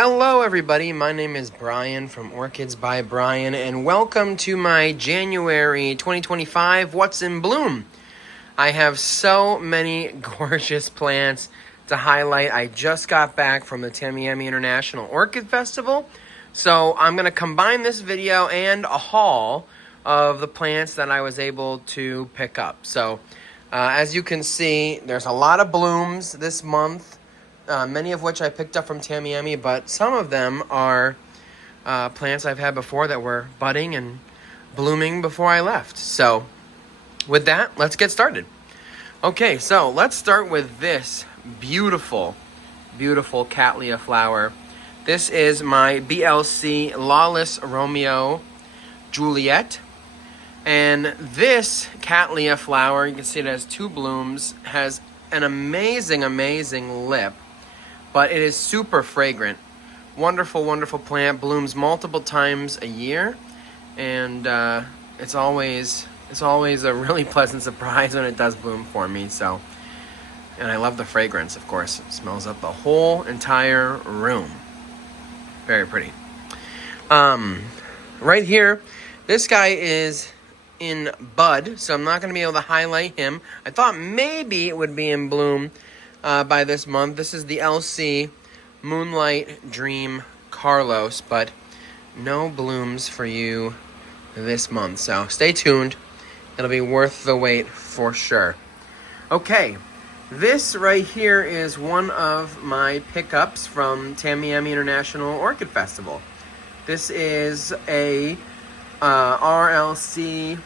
Hello everybody, my name is Brian from Orchids by Brian, and welcome to my January 2025 What's in Bloom. I have so many gorgeous plants to highlight. I just got back from the Tamiami International Orchid Festival, so I'm going to combine this video and a haul of the plants that I was able to pick up. So as you can see, there's a lot of blooms this month. Many of which I picked up from Tamiami, but some of them are plants I've had before that were budding and blooming before I left. So with that, let's get started. Okay, so let's start with this beautiful, beautiful Cattleya flower. This is my BLC Lawless Romeo Juliet. And this Cattleya flower, you can see it has two blooms, has an amazing, amazing lip. But it is super fragrant. Wonderful, wonderful plant. Blooms multiple times a year. And it's always a really pleasant surprise when it does bloom for me. So, and I love the fragrance, of course. It smells up the whole entire room. Very pretty. Right here, this guy is in bud, so I'm not going to be able to highlight him. I thought maybe it would be in bloom by this month. This is the LC Moonlight Dream Carlos, but no blooms for you this month. So stay tuned. It'll be worth the wait for sure. Okay, this right here is one of my pickups from Tamiami International Orchid Festival. This is a RLC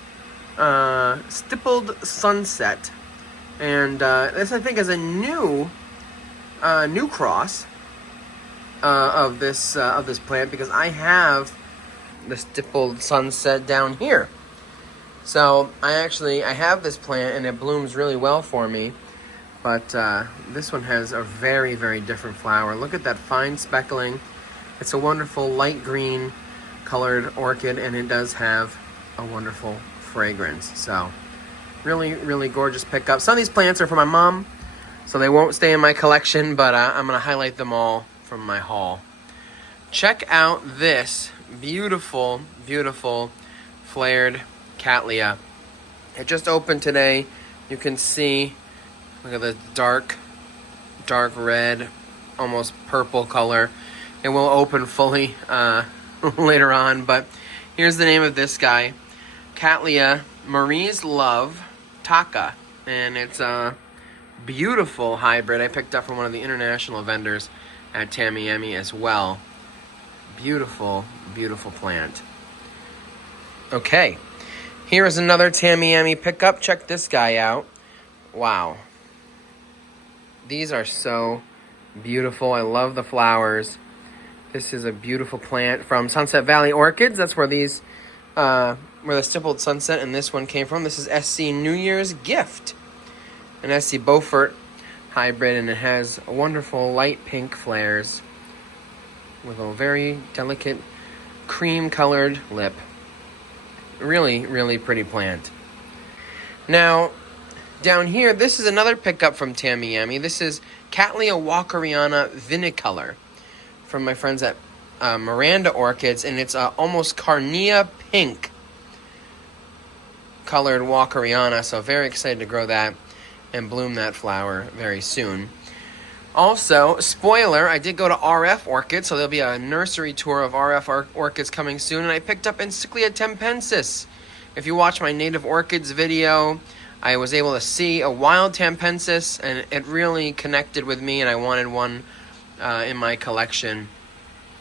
Stippled Sunset. And this, I think, is a new cross of this plant, because I have the Stippled Sunset down here. So I have this plant and it blooms really well for me. But this one has a very, very different flower. Look at that fine speckling. It's a wonderful light green colored orchid, and it does have a wonderful fragrance. So really, really gorgeous pickup. Some of these plants are for my mom, so they won't stay in my collection, but I'm going to highlight them all from my haul. Check out this beautiful, beautiful flared Cattleya. It just opened today. You can see, look at the dark red, almost purple color. It will open fully later on, but here's the name of this guy. Catleya Marie's Love Taka, and it's a beautiful hybrid I picked up from one of the international vendors at Tamiami as well. Beautiful, beautiful plant. Okay, here is another Tamiami pickup. Check this guy out. Wow, these are so beautiful. I love the flowers. This is a beautiful plant from Sunset Valley Orchids. That's where these where the Stippled Sunset and this one came from. This is SC New Year's Gift, an SC Beaufort hybrid, and it has wonderful light pink flares with a very delicate cream colored lip. Really, really pretty plant. Now, down here, this is another pickup from Tamiami. This is Catleya Walkeriana Vinicolor from my friends at Miranda Orchids, and it's almost carnea pink colored Walkeriana, so very excited to grow that and bloom that flower very soon. Also, spoiler, I did go to RF Orchids, so there'll be a nursery tour of RF Orchids coming soon, and I picked up Encyclia Tampensis. If you watch my Native Orchids video, I was able to see a wild Tampensis, and it really connected with me, and I wanted one in my collection,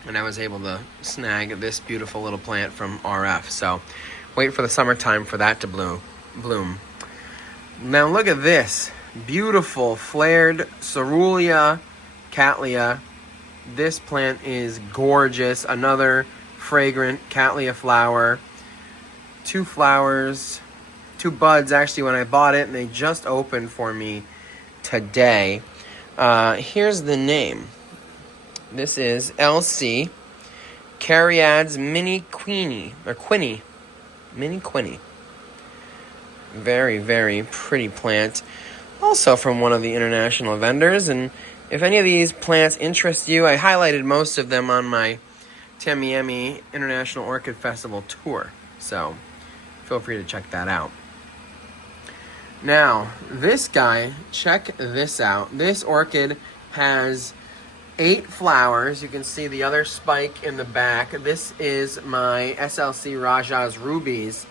and I was able to snag this beautiful little plant from RF. So wait for the summertime for that to bloom. Now look at this beautiful flared Cerulean Cattleya. This plant is gorgeous. Another fragrant Cattleya flower. Two flowers, two buds actually when I bought it, and they just opened for me today. Here's the name. This is LC Cariad's Mini Queenie, or Quinny. Mini Quinny. Very, very pretty plant. Also from one of the international vendors, and If any of these plants interest you, I highlighted most of them on my Tamiami International Orchid Festival tour, so feel free to check that out. Now, this guy, check this out. This orchid has 8 flowers. You can see the other spike in the back. This is my SLC Raja's Rubies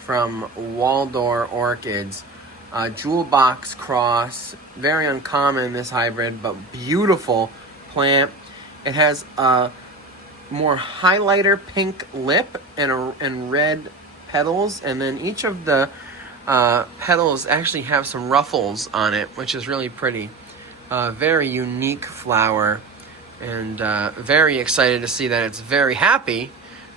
from Waldor Orchids. Jewel box cross. Very uncommon, this hybrid, but beautiful plant. It has a more highlighter pink lip and red petals, and then each of the petals actually have some ruffles on it, which is really pretty. Very unique flower, and very excited to see that it's very happy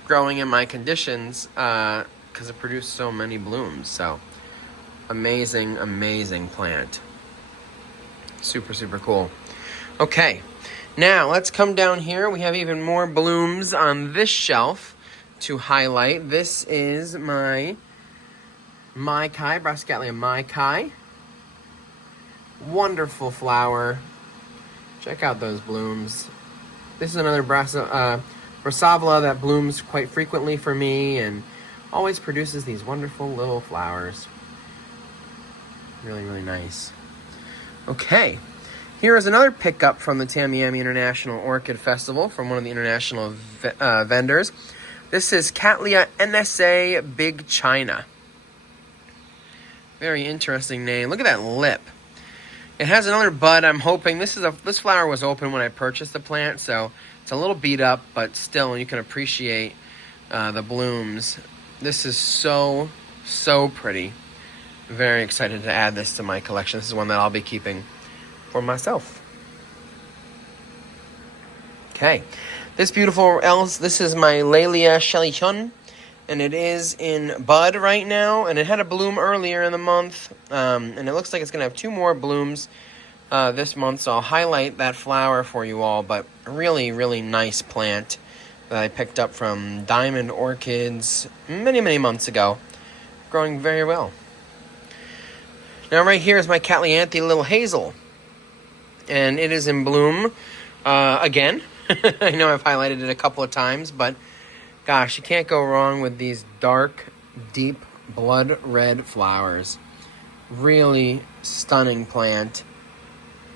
growing in my conditions because it produced so many blooms. So amazing, amazing plant. Super, super cool. Okay, now let's come down here. We have even more blooms on this shelf to highlight. This is my Kai, Cattleyas Kai. Wonderful flower. Check out those blooms. This is another Masdevallia that blooms quite frequently for me and always produces these wonderful little flowers. Really, really nice. Okay, here is another pickup from the Tamiami International Orchid Festival from one of the international vendors. This is Catleya NSA Big China. Very interesting name. Look at that lip. It has another bud. I'm hoping this flower was open when I purchased the plant, so it's a little beat up, but still you can appreciate the blooms. This is so pretty. Very excited to add this to my collection. This is one that I'll be keeping for myself. Okay, this beautiful else. This is my Laelia Shelichun, and it is in bud right now, and it had a bloom earlier in the month, and it looks like it's going to have 2 more blooms this month, so I'll highlight that flower for you all, but a really, really nice plant that I picked up from Diamond Orchids many, many months ago, growing very well. Now right here is my Cattleyanthe Little Hazel, and it is in bloom again. I know I've highlighted it a couple of times, but gosh, you can't go wrong with these dark, deep, blood red flowers. Really stunning plant.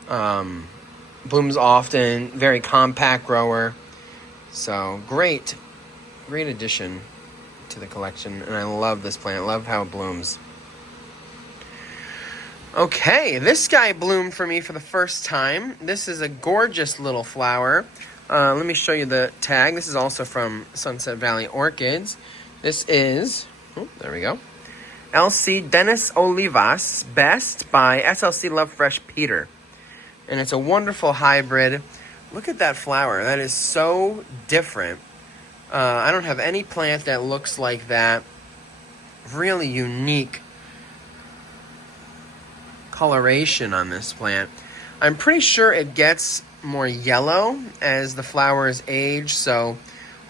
Blooms often, very compact grower. So great addition to the collection, and I love this plant. Love how it blooms. Okay, this guy bloomed for me for the first time. This is a gorgeous little flower. Let me show you the tag. This is also from Sunset Valley Orchids. This is, there we go, LC Dennis Olivas Best by SLC Love Fresh Peter. And it's a wonderful hybrid. Look at that flower. That is so different. I don't have any plant that looks like that. Really unique coloration on this plant. I'm pretty sure it gets more yellow as the flowers age, so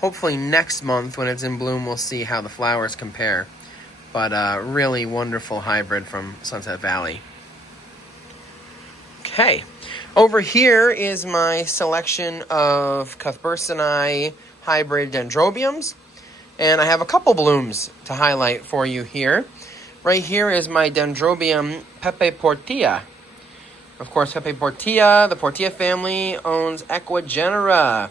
hopefully next month when it's in bloom we'll see how the flowers compare. But really wonderful hybrid from Sunset Valley. Okay, over here is my selection of Cuthbertsoni hybrid dendrobiums, and I have a couple blooms to highlight for you here. Right here is my dendrobium Pepe Portia. Of course, Pepe Portia, the Portia family, owns Equigenera.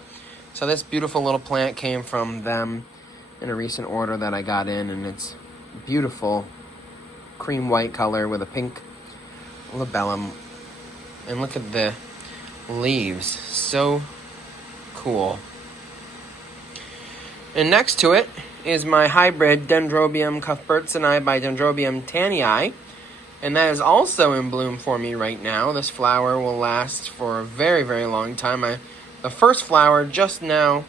So this beautiful little plant came from them in a recent order that I got in, and it's beautiful cream white color with a pink labellum. And look at the leaves. So cool. And next to it is my hybrid Dendrobium Cuthbertsoni by Dendrobium tannii, and that is also in bloom for me right now. This flower will last for a very, very long time. The first flower just now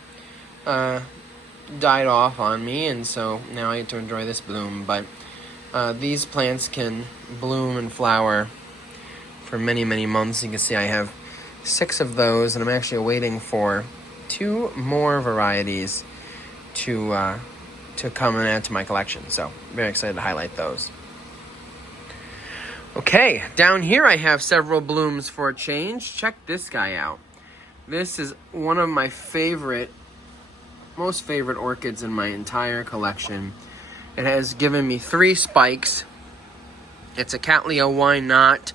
died off on me, and so now I get to enjoy this bloom. But these plants can bloom and flower for many, many months. You can see I have 6 of those, and I'm actually waiting for 2 more varieties to come and add to my collection. So very excited to highlight those. Okay, down here I have several blooms for a change. Check this guy out. This is one of my most favorite orchids in my entire collection. It has given me 3 spikes. It's a Catleya Why Not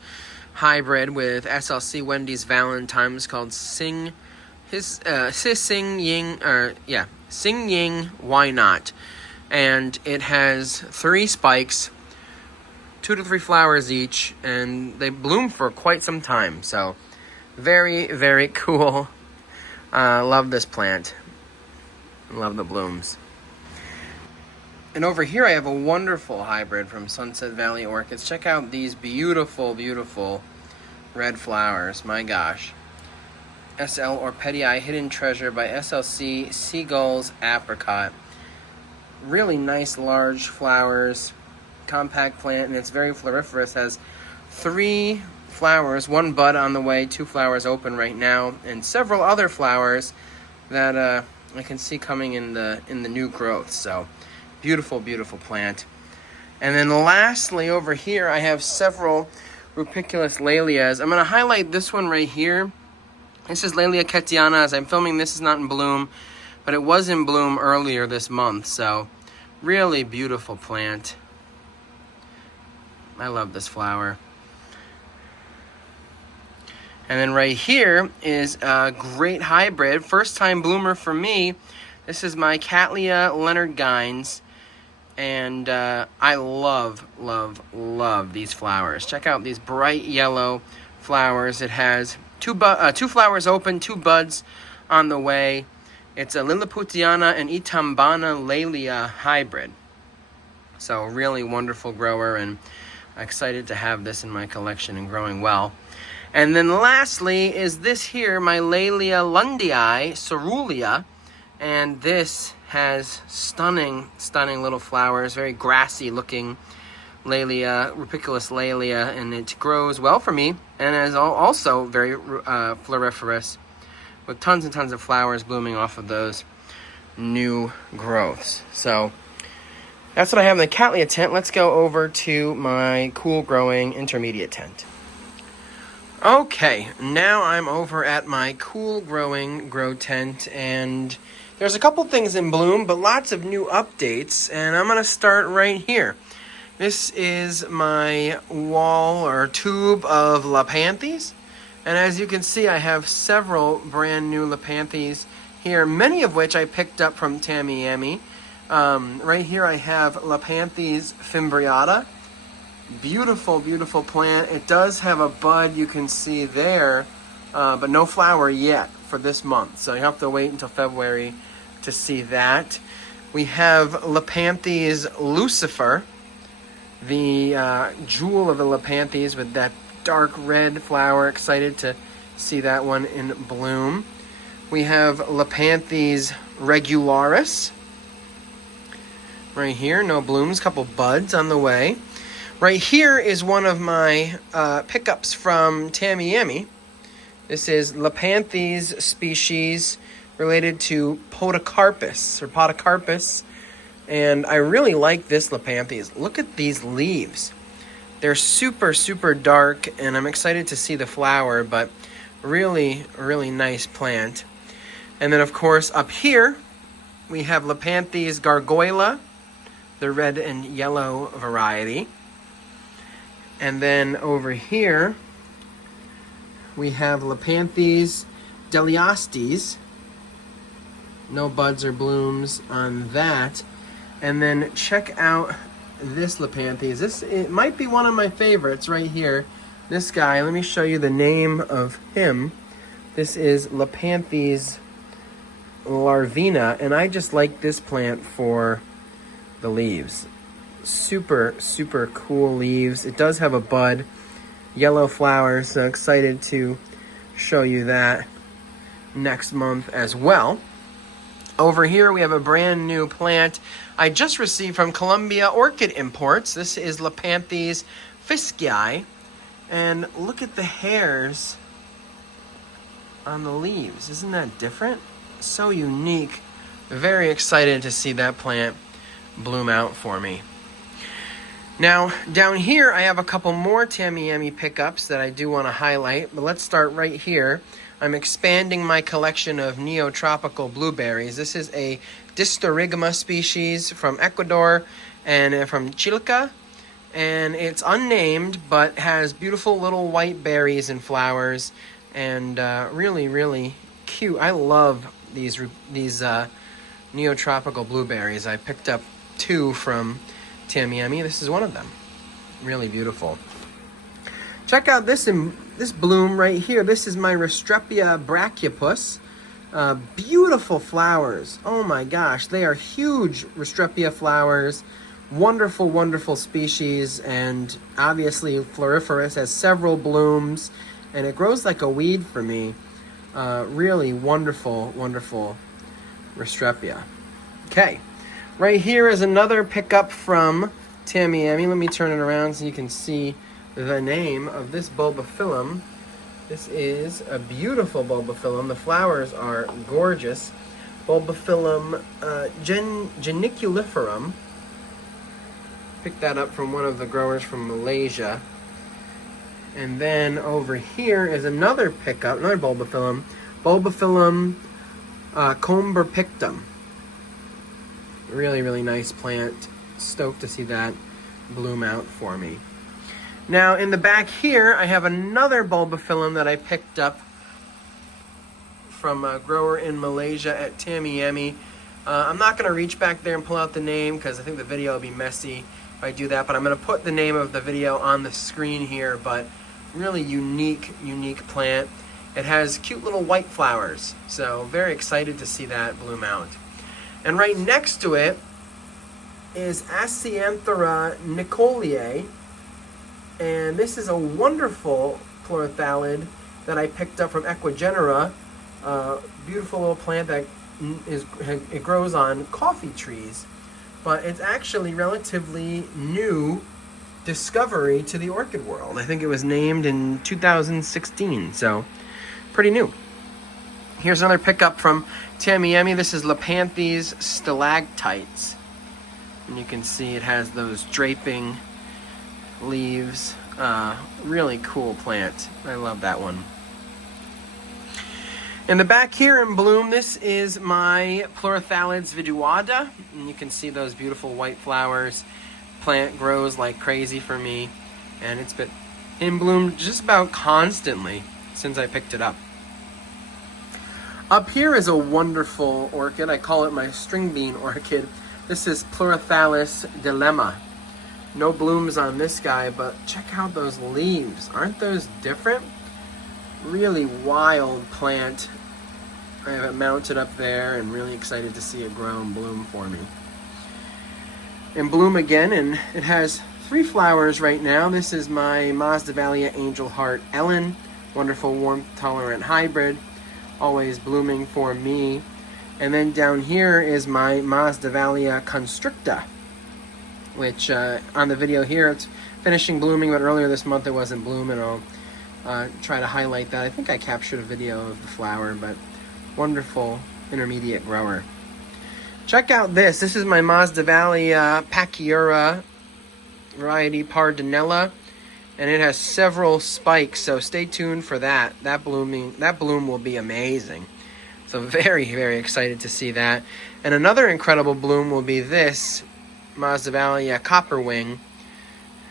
hybrid with SLC Wendy's Valentine's called Sing Ying Why Not. And it has 3 spikes, 2 to 3 flowers each, and they bloom for quite some time. So very, very cool. Love this plant. Love the blooms. And over here I have a wonderful hybrid from Sunset Valley Orchids. Check out these beautiful, beautiful red flowers. My gosh. SL Orpidii Hidden Treasure by SLC Seagull's Apricot. Really nice large flowers. Compact plant, and it's very floriferous. Has 3 flowers, 1 bud on the way, 2 flowers open right now, and several other flowers that I can see coming in the new growth. So beautiful, beautiful plant. And then lastly over here I have several rupiculus laelias. I'm going to highlight this one right here. This is Laelia Ketiana. As I'm filming this, is not in bloom, but it was in bloom earlier this month. So really beautiful plant. I love this flower. And then right here is a great hybrid, first time bloomer for me. This is my Catleya Leonard Gines, and I love, love, love these flowers. Check out these bright yellow flowers. It has 2 flowers open, 2 buds on the way. It's a Lilliputiana and Itambana Laelia hybrid. So really wonderful grower, and excited to have this in my collection and growing well. And then lastly is this here, my Laelia Lundii Cerulean, and this has stunning, stunning little flowers, very grassy looking Laelia, rupiculus laelia, and it grows well for me, and is also very floriferous, with tons and tons of flowers blooming off of those new growths. So that's what I have in the Catleya tent. Let's go over to my cool growing intermediate tent. Okay, now I'm over at my cool growing grow tent, and there's a couple things in bloom, but lots of new updates, and I'm going to start right here. This is my wall or tube of Lepanthes, and as you can see, I have several brand new Lepanthes here, many of which I picked up from Tamiami. Right here I have Lepanthes fimbriata. Beautiful, beautiful plant. It does have a bud, you can see there, but no flower yet for this month. So you have to wait until February to see that. We have Lepanthes lucifer, the jewel of the Lepanthes with that dark red flower. Excited to see that one in bloom. We have Lepanthes regularis. Right here, no blooms, couple buds on the way. Right here is one of my pickups from Tamiami. This is Lepanthes species related to podocarpus, and I really like this Lepanthes. Look at these leaves. They're super, super dark, and I'm excited to see the flower, but really, really nice plant. And then, of course, up here, we have Lepanthes gargoyla, the red and yellow variety. And then over here, we have Lepanthes deliastes. No buds or blooms on that. And then check out this Lepanthes. It might be one of my favorites right here. This guy, let me show you the name of him. This is Lepanthes larvina, and I just like this plant for the leaves. Super, super cool leaves. It does have a bud, yellow flowers, so excited to show you that next month as well. Over here we have a brand new plant I just received from Columbia Orchid Imports. This is Lepanthes fiskii, and look at the hairs on the leaves. Isn't that different? So unique. Very excited to see that plant bloom out for me. Now, down here, I have a couple more Tamiami pickups that I do want to highlight, but let's start right here. I'm expanding my collection of neotropical blueberries. This is a Distorigma species from Ecuador and from Chile, and it's unnamed, but has beautiful little white berries and flowers, and really, really cute. I love these neotropical blueberries. I picked up 2 from Tamiami. This is one of them. Really beautiful. Check out this bloom right here. This is my Restrepia brachypus. Beautiful flowers. Oh my gosh, they are huge Restrepia flowers. Wonderful, wonderful species, and obviously floriferous, has several blooms, and it grows like a weed for me. Really wonderful, wonderful Restrepia. Okay. Right here is another pickup from Tamiami. Let me turn it around so you can see the name of this bulbophyllum. This is a beautiful bulbophyllum. The flowers are gorgeous. Bulbophyllum geniculiferum. Picked that up from one of the growers from Malaysia. And then over here is another pickup, another bulbophyllum. Bulbophyllum comberpictum. Really, really nice plant. Stoked to see that bloom out for me. Now, in the back here, I have another bulbophyllum that I picked up from a grower in Malaysia at Tamiami. I'm not going to reach back there and pull out the name because I think the video will be messy if I do that, but I'm going to put the name of the video on the screen here. But really unique plant. It has cute little white flowers, so very excited to see that bloom out. And right next to it is Asianthera Nicoliae, and this is a wonderful chlorothalid that I picked up from Ecuador. Beautiful little plant that it grows on coffee trees, but it's actually relatively new discovery to the orchid world. I think it was named in 2016, so pretty new. Here's another pickup from Tamiami. This is Lepanthes stalactites. And you can see it has those draping leaves. Really cool plant. I love that one. In the back here in bloom, this is my Pleurothalids viduata. And you can see those beautiful white flowers. Plant grows like crazy for me. And it's been in bloom just about constantly since I picked it up. Up here is a wonderful orchid. I call it my string bean orchid. This is Pleurothallis dilemma. No blooms on this guy, but check out those leaves. Aren't those different? Really wild plant. I have it mounted up there and really excited to see it grow and bloom for me. And bloom again, and it has 3 flowers right now. This is my Masdevallia Angel Heart Ellen. Wonderful warmth tolerant hybrid. Always blooming for me. And then down here is my Masdevallia constricta, which on the video here it's finishing blooming, but earlier this month it wasn't blooming. I'll try to highlight that. I think I captured a video of the flower, but wonderful intermediate grower. Check out this. This is my Masdevallia pachyura variety Pardinella, and it has several spikes, so stay tuned for that. That bloom will be amazing. So very, very excited to see that. And another incredible bloom will be this Masdevallia copperwing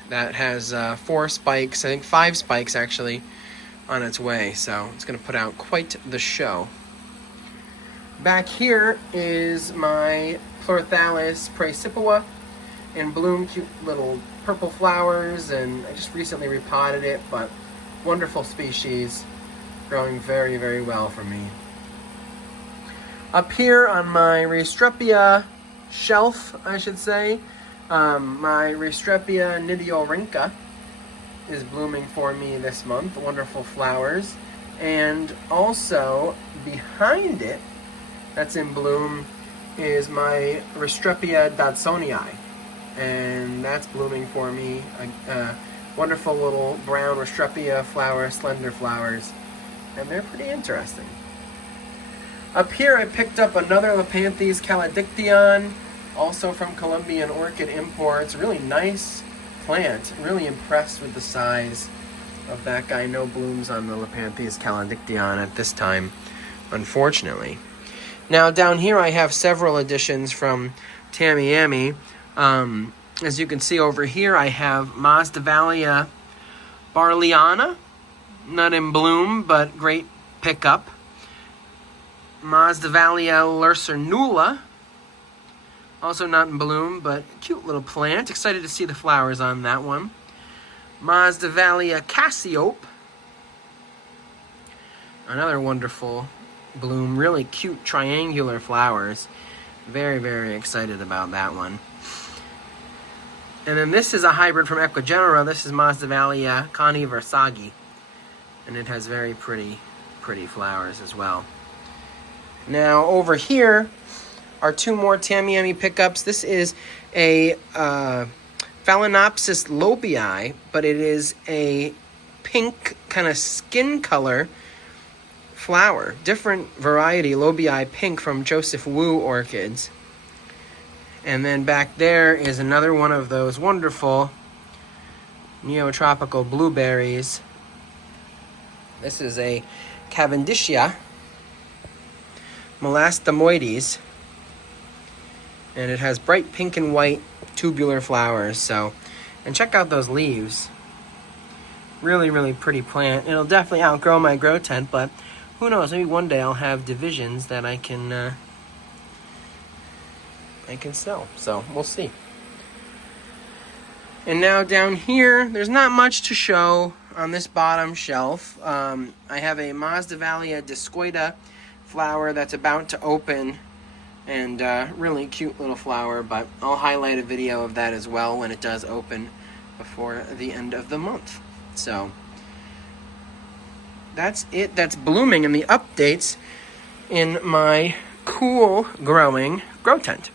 that has 4 spikes, I think 5 spikes actually, on its way. So it's going to put out quite the show. Back here is my Pleurothallus praecipua in bloom, cute little purple flowers, and I just recently repotted it, but wonderful species, growing very, very well for me. Up here on my Restrepia shelf, I should say, my Restrepia nidiorinca is blooming for me this month. Wonderful flowers. And also behind it, that's in bloom, is my Restrepia dodsonii. And that's blooming for me. Wonderful little brown Restrepia flowers, slender flowers. And they're pretty interesting. Up here I picked up another Lepanthes calediction, also from Colombian Orchid Imports. Really nice plant. Really impressed with the size of that guy. No blooms on the Lepanthes caledictian at this time, unfortunately. Now down here I have several additions from Tamiami. As you can see over here, I have Masdevallia barleyana, not in bloom, but great pickup. Masdevallia lurcernula, also not in bloom, but cute little plant. Excited to see the flowers on that one. Masdevallia cassiope, another wonderful bloom, really cute triangular flowers. Very, very excited about that one. And then this is a hybrid from Ecuagenera. This is Masdevallia versagi, and it has very pretty flowers as well. Now over here are two more Tamiami pickups. This is a Phalaenopsis lobii, but it is a pink kind of skin color flower. Different variety, lobii pink, from Joseph Wu Orchids. And then back there is another one of those wonderful neotropical blueberries. This is a Cavendishia melastomoides, and it has bright pink and white tubular flowers. And check out those leaves. Really, really pretty plant. It'll definitely outgrow my grow tent, but who knows? Maybe one day I'll have divisions that I can sell. So we'll see. And now down here, there's not much to show on this bottom shelf. I have a Masdevallia discoida flower that's about to open, and really cute little flower, but I'll highlight a video of that as well when it does open before the end of the month. So that's it. That's blooming in the updates in my cool growing grow tent.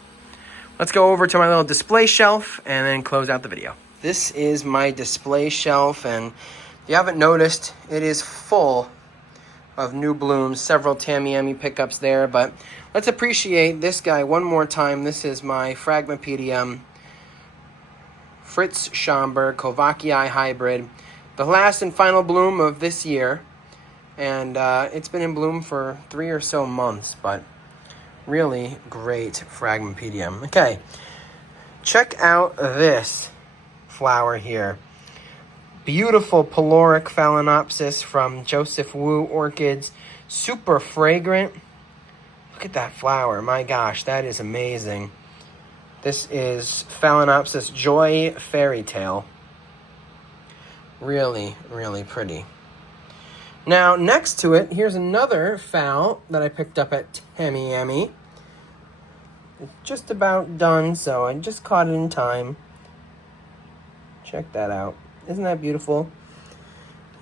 Let's go over to my little display shelf and then close out the video. This is my display shelf, and if you haven't noticed, it is full of new blooms. Several Tamiami pickups there, but let's appreciate this guy one more time. This is my Phragmipedium Fritz Schomburg Kovacii hybrid, the last and final bloom of this year, and it's been in bloom for 3 or so months, but really great Phragmipedium. Okay, check out this flower here. Beautiful Peloric Phalaenopsis from Joseph Wu Orchids. Super fragrant. Look at that flower. My gosh, that is amazing. This is Phalaenopsis Joy Fairy Tale. Really, really pretty. Now, next to it, here's another phal that I picked up at Tamiami. It's just about done, so I just caught it in time. Check that out. Isn't that beautiful?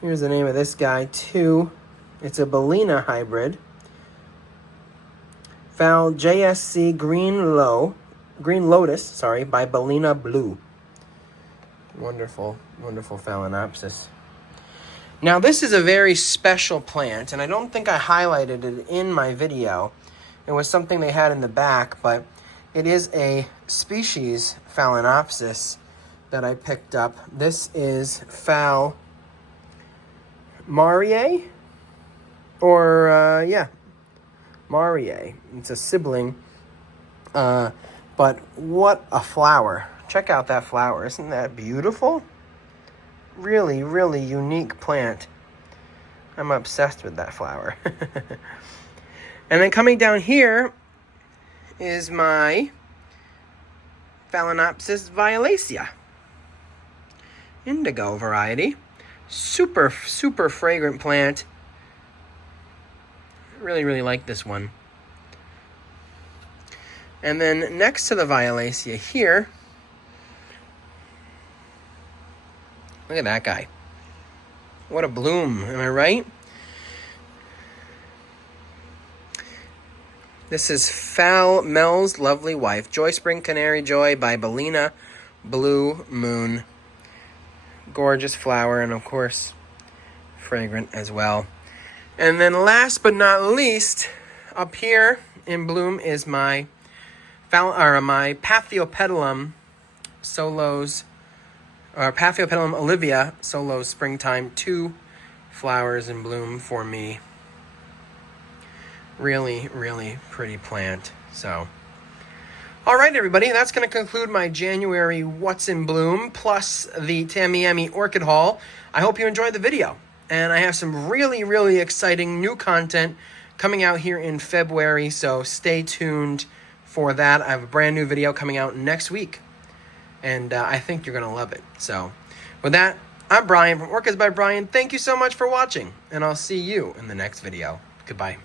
Here's the name of this guy, too. It's a Bellina hybrid. Phal JSC Green Lotus, by Bellina Blue. Wonderful, wonderful Phalaenopsis. Now, this is a very special plant, and I don't think I highlighted it in my video. It was something they had in the back, but it is a species Phalaenopsis that I picked up. This is Phal Mariae, Mariae. It's a sibling, but what a flower. Check out that flower. Isn't that beautiful? Really, really unique plant. I'm obsessed with that flower. And then coming down here is my Phalaenopsis violacea. Indigo variety. Super, super fragrant plant. Really, really like this one. And then next to the violacea here, look at that guy. What a bloom, am I right? This is Phal Mel's Lovely Wife, Joy Spring Canary Joy by Bellina Blue Moon. Gorgeous flower, and of course, fragrant as well. And then last but not least, up here in bloom is my Pathiopetalum Solos Paphiopedilum olivia, solo springtime, 2 flowers in bloom for me. Really, really pretty plant. So, all right, everybody, that's going to conclude my January What's in Bloom plus the Tamiami Orchid Haul. I hope you enjoyed the video. And I have some really, really exciting new content coming out here in February, so stay tuned for that. I have a brand new video coming out next week, and I think you're going to love it. So with that, I'm Brian from Orchids by Brian. Thank you so much for watching, and I'll see you in the next video. Goodbye.